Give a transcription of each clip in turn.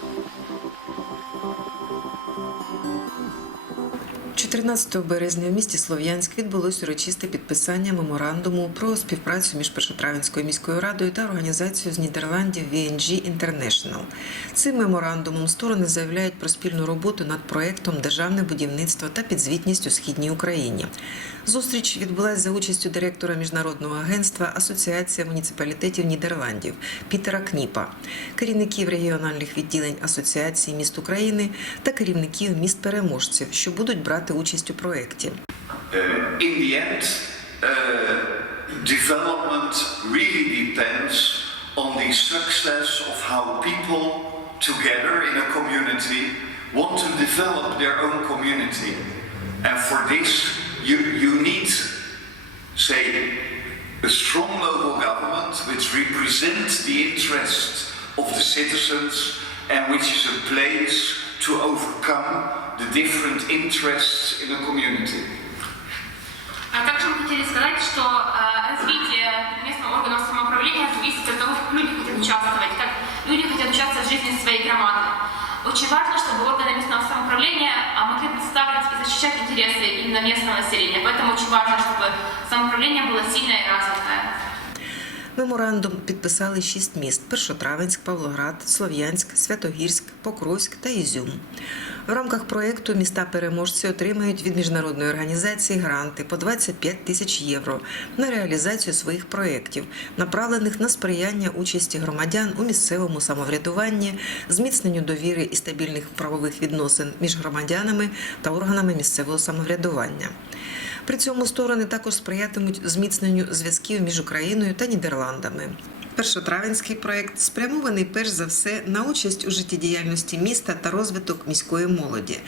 Thank you. – 14 березня в місті Слов'янськ відбулось урочисте підписання меморандуму про співпрацю між Першотравенською міською радою та організацією з Нідерландів VNG International. Цим меморандумом сторони заявляють про спільну роботу над проектом Державне будівництво та підзвітність у східній Україні. Зустріч відбулася за участю директора міжнародного агентства Асоціація муніципалітетів Нідерландів Пітера Кніпа, керівників регіональних відділень Асоціації міст України та керівників міст переможців, що будуть брати участь у проєкті. Uh, in the end, uh, development really depends on the success of how people together in a community want to develop their own community. And for this, you, you need, say, a strong local government which represents the interests of the citizens and which is a place to overcome the different interests in a community. А также мы хотели сказать, что э, развитие местного органов самоуправления зависит от того, как люди хотят участвовать, как люди хотят участвовать в жизни своей громады. Очень важно, чтобы органы местного самоуправления а, могли представить и защищать интересы именно местного населения. Поэтому очень важно, чтобы самоуправление было сильное и развитое. Меморандум підписали шість міст: Першотравенськ, Павлоград, Слов'янськ, Святогірськ, Покровськ та Ізюм. В рамках проєкту міста переможці отримають від міжнародної організації гранти по 25 тисяч євро на реалізацію своїх проєктів, направлених на сприяння участі громадян у місцевому самоврядуванні, зміцненню довіри і стабільних правових відносин між громадянами та органами місцевого самоврядування. При цьому сторони також сприятимуть зміцненню зв'язків між Україною та Нідерландами. Першотравенський проект спрямований перш за все на участь у життєдіяльності міста та розвиток міської молоді,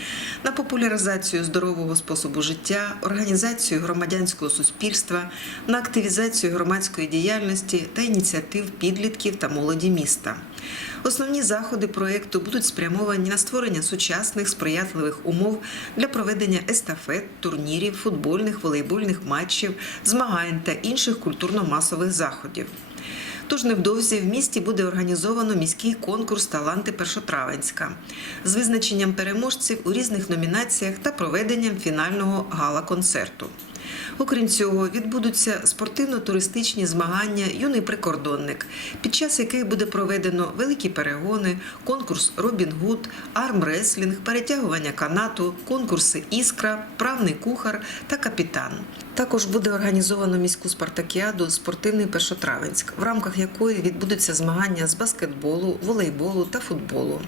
на популяризацію здорового способу життя, організацію громадянського суспільства, на активізацію громадської діяльності та ініціатив підлітків та молоді міста. Основні заходи проєкту будуть спрямовані на створення сучасних сприятливих умов для проведення естафет, турнірів, футбольних, волейбольних матчів, змагань та інших культурно-масових заходів. Тож невдовзі в місті буде організовано міський конкурс Таланти Першотравенська з визначенням переможців у різних номінаціях та проведенням фінального гала-концерту. Окрім цього, відбудуться спортивно-туристичні змагання Юний прикордонник, під час яких буде проведено великі перегони, конкурс Робін Гуд, армреслінг, перетягування канату, конкурси Іскра, правний кухар та капітан. Також буде організовано міську спартакіаду Спортивний Першотравенськ, в рамках якої відбудуться змагання з баскетболу, волейболу та футболу.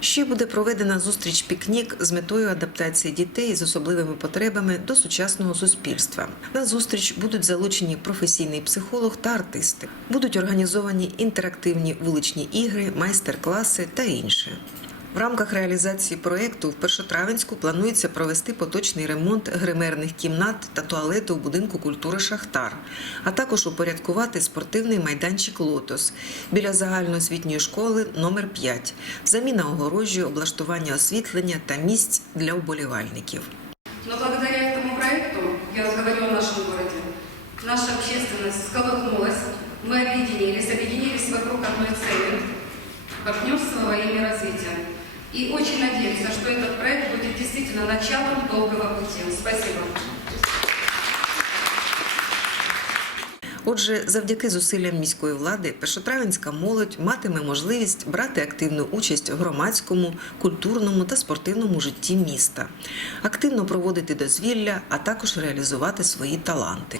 Ще буде проведена зустріч пікнік з метою адаптації дітей з особливими потребами до сучасного суспільства. На зустріч будуть залучені професійний психолог та артисти. Будуть організовані інтерактивні вуличні ігри, майстер-класи та інше. В рамках реалізації проєкту в Першотравенську планується провести поточний ремонт гримерних кімнат та туалету у будинку культури Шахтар, а також упорядкувати спортивний майданчик Лотос біля загальноосвітньої школи номер 5 заміна огорожі, облаштування освітлення та місць для вболівальників. Но благодаря этому проекту, я вот говорю о нашем городе, наша общественность сколыхнулась, мы объединились, объединились вокруг одной цели – партнерства во имя развития. И очень надеемся, что этот проект будет действительно началом долгого пути. Спасибо. Отже, завдяки зусиллям міської влади, першотравенська молодь матиме можливість брати активну участь в громадському, культурному та спортивному житті міста, активно проводити дозвілля, а також реалізувати свої таланти.